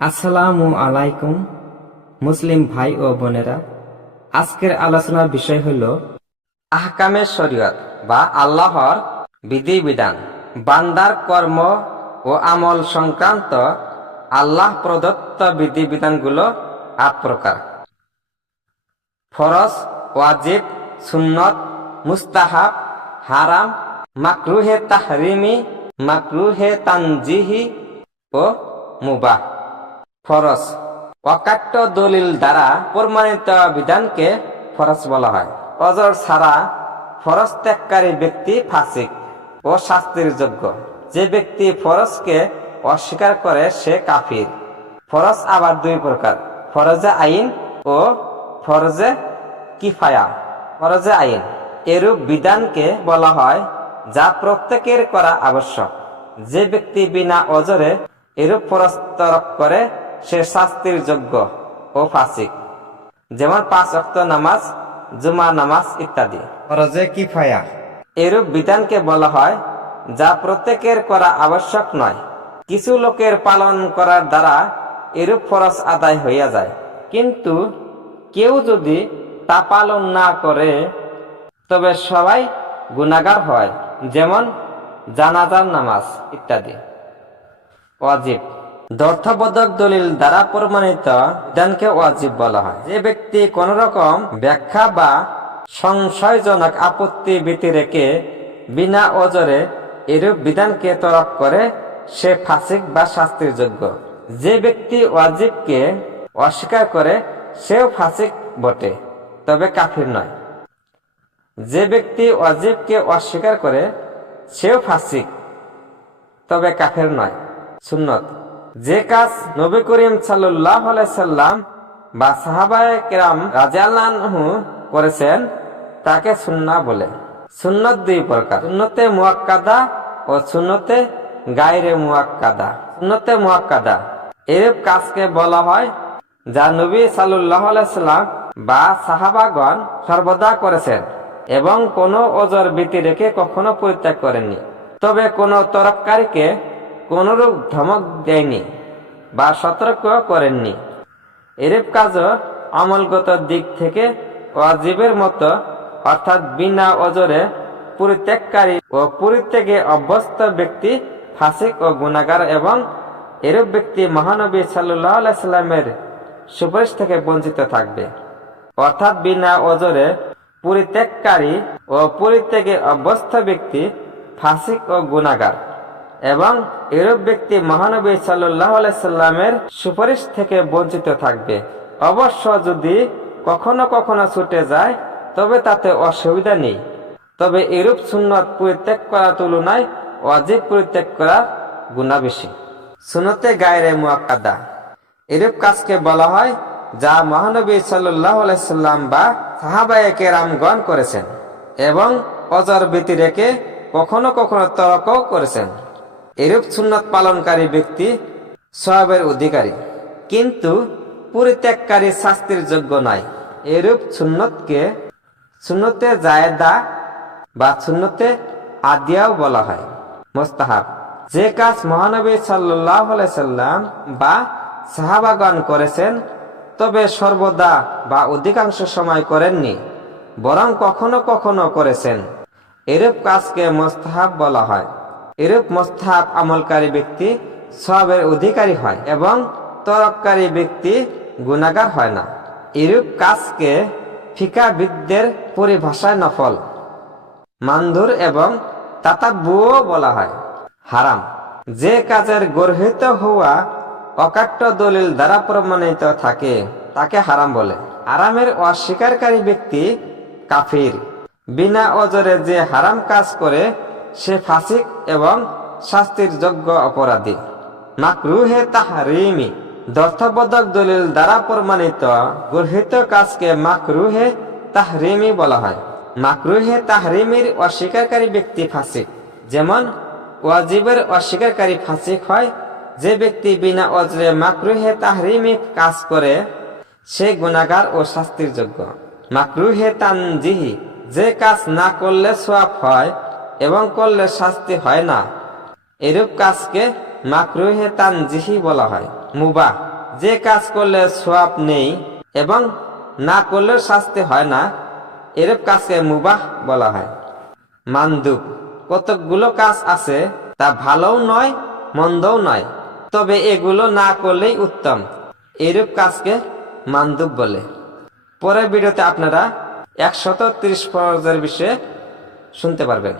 আসসালামু আলাইকুম মুসলিম ভাই ও বোনেরা, আজকের আলোচনার বিষয় হল আহকামে শরীয়ত বা আল্লাহর বিধিবিধান। বান্দার কর্ম ও আমল সংক্রান্ত আল্লাহ প্রদত্ত বিধিবিধানগুলো 8 প্রকার: ফরজ, ওয়াজিব, সুন্নত, মুস্তাহাব, হারাম, মাকরুহে তাহরিমি, মাকরুহে তানজিহি ও মুবাহ। ফরজ অকাট্য দলিল দ্বারা প্রমাণিত বিধানকে ফরজ বলা হয়। অজর ছাড়া ফরজ ত্যাগকারী ব্যক্তি ফাসিক ও শাস্তির যোগ্য। যে ব্যক্তি ফরজকে অস্বীকার করে সে কাফির। ফরজ আবার 2 প্রকার: ফরজে আইন ও ফরজে কিফায়া। ফরজে আইন এরূপ বিধানকে বলা হয় যা প্রত্যেকের করা আবশ্যক। যে ব্যক্তি বিনা অজরে এরূপ ফরজ তরক করে সে শাস্তির যোগ্য ও ফাসিক, যেমন 5 ওয়াক্ত নামাজ, জুমা নামাজ ইত্যাদি। ফরজে কিফায়া এরূপ বিধানকে বলা হয় যা প্রত্যেকের করা আবশ্যক নয়, কিছু লোকের পালন করার দ্বারা এরূপ ফরজ আদায় হইয়া যায়। কিন্তু কেউ যদি তা পালন না করে তবে সবাই গুনাহগার হয়, যেমন জানাজার নামাজ ইত্যাদি। ওয়াজিব অর্থবোধক দলিল দ্বারা প্রমাণিত বিধানকে ওয়াজিব বলা হয়। যে ব্যক্তি কোন রকম ব্যাখ্যা বা সংশয়জনক আপত্তি ব্যতি রেখে বিনা ওজরে এরূপ বিধানকে তরক করে সে ফাসিক বা শাস্তির যোগ্য। যে ব্যক্তি ওয়াজিবকে অস্বীকার করে সেও ফাসিক বটে, তবে কাফির নয়। যে ব্যক্তি ওয়াজিবকে অস্বীকার করে সেও ফাসিক, তবে কাফের নয়। সুন্নত যে কাজ নবী করিম সাল্লাল্লাহু আলাইহি সাল্লাম বা সাহাবায়ে কেরাম রাদিয়াল্লাহু আনহু করেছেন তাকে সুন্নাহ বলে। সুন্নত 2 প্রকার: সুন্নতে মুআক্কাদা ও সুন্নতে গায়রে মুআক্কাদা। সুন্নতে মুআক্কাদা এরূপ কাজকে বলা হয় যা নবী সাল্লাল্লাহু আলাইহি সাল্লাম বা সাহাবাগণ সর্বদা করেছেন এবং কোনো ওজর ব্যতি রেখে কখনো পরিত্যাগ করেননি। তবে কোনো তরককারীকে কোনরূপ ধমক দেয়নি বা সতর্ক করেননি। এরূপ কাজও আমলগত দিক থেকে ওয়াজিবের মতো, অর্থাৎ বিনা ওজরে পরিত্যাগকারী ও পরিত্যাগে অভ্যস্ত ব্যক্তি ফাসিক ও গুনাহগার, এবং এরূপ ব্যক্তি মহানবী সাল্লাল্লাহু আলাইহি সাল্লামের সুপারিশ থেকে বঞ্চিত থাকবে। অর্থাৎ বিনা ওজরে পরিত্যাগকারী ও পরিত্যাগে অভ্যস্ত ব্যক্তি ফাসিক ও গুনাহগার, এবং এরূপ ব্যক্তি মহানবী সাল্লাল্লাহু আলাইহি সাল্লামের সুপারিশ থেকে বঞ্চিত থাকবে। অবশ্য যদি কখনো কখনো ছুটে যায় তবে তাতে অসুবিধা নেই। তবে এরূপ সুন্নত পরিত্যাগ করার তুলনায় ওয়াজিব পরিত্যাগ করার গুনাহ বেশি। সুন্নতে গায়রে মুআক্কাদা এরূপ কাজকে বলা হয় যা মহানবী সাল্লাল্লাহু আলাইহি সাল্লাম বা সাহাবায়ে কেরামগণ করেছেন এবং অজর ব্যতি রেখে কখনো কখনো তরকও করেছেন। এরূপ সুন্নত পালনকারী ব্যক্তি সওয়াবের অধিকারী, কিন্তু পরিত্যাগকারী শাস্তির যোগ্য নয়। এরূপ সুন্নতকে সুন্নতে জায়েদা বা সুন্নতে আদিয়াও বলা হয়। মুস্তাহাব যে কাজ মহানবী সাল্লাল্লাহু আলাইহি সাল্লাম বা সাহাবাগণ করেছেন তবে সর্বদা বা অধিকাংশ সময় করেননি, বরং কখনো কখনো করেছেন, এরূপ কাজকে মুস্তাহাব বলা হয়। এরূপ মুস্তাহাব আমলকারী ব্যক্তি সওয়াবের অধিকারী হয় এবং তরককারী ব্যক্তি গুনাহগার হয় না। এরূপ কাজকে ফিকাহবিদদের পরিভাষায় নফল, মানদুর এবং তাতাব্বুও বলা হয়। হারাম যে কাজের গর্হিত হওয়া অকাট্য দলিল দ্বারা প্রমাণিত থাকে তাকে হারাম বলে। হারামের অস্বীকারী ব্যক্তি কাফির। বিনা ওজরে যে হারাম কাজ করে সে ফাসিক এবং শাস্তির যোগ্য অপরাধী। মাকরুহে তাহরিমি অর্থবোধক দলিল দ্বারা প্রমাণিত গর্হিত কাজকে মাকরুহে তাহরিমি বলা হয়। মাকরুহে তাহরিমির অস্বীকারী ব্যক্তি ফাসিক, যেমন ওয়াজিবের অস্বীকারী ফাসিক হয়। যে ব্যক্তি বিনা ওজরে মাকরুহে তাহরিমি কাজ করে সে গুনাহগার ও শাস্তির যোগ্য। মাকরুহে তানজিহি যে কাজ না করলে সওয়াব হয় এবং করলে শাস্তি হয় না, এরূপ কাজকে মাকরুহে তানজিহি বলা হয়। মুবাহ, যে কাজ করলে সওয়াব নেই এবং না করলেও শাস্তি হয় না, এরূপ কাজকে মুবাহ বলা হয়। মানদুব, কতকগুলো কাজ আছে তা ভালোও নয় মন্দও নয়, তবে এগুলো না করলেই উত্তম, এরূপ কাজকে মানদুব বলে। পরের ভিডিওতে আপনারা 130 ফরজের বিষয়ে শুনতে পারবেন।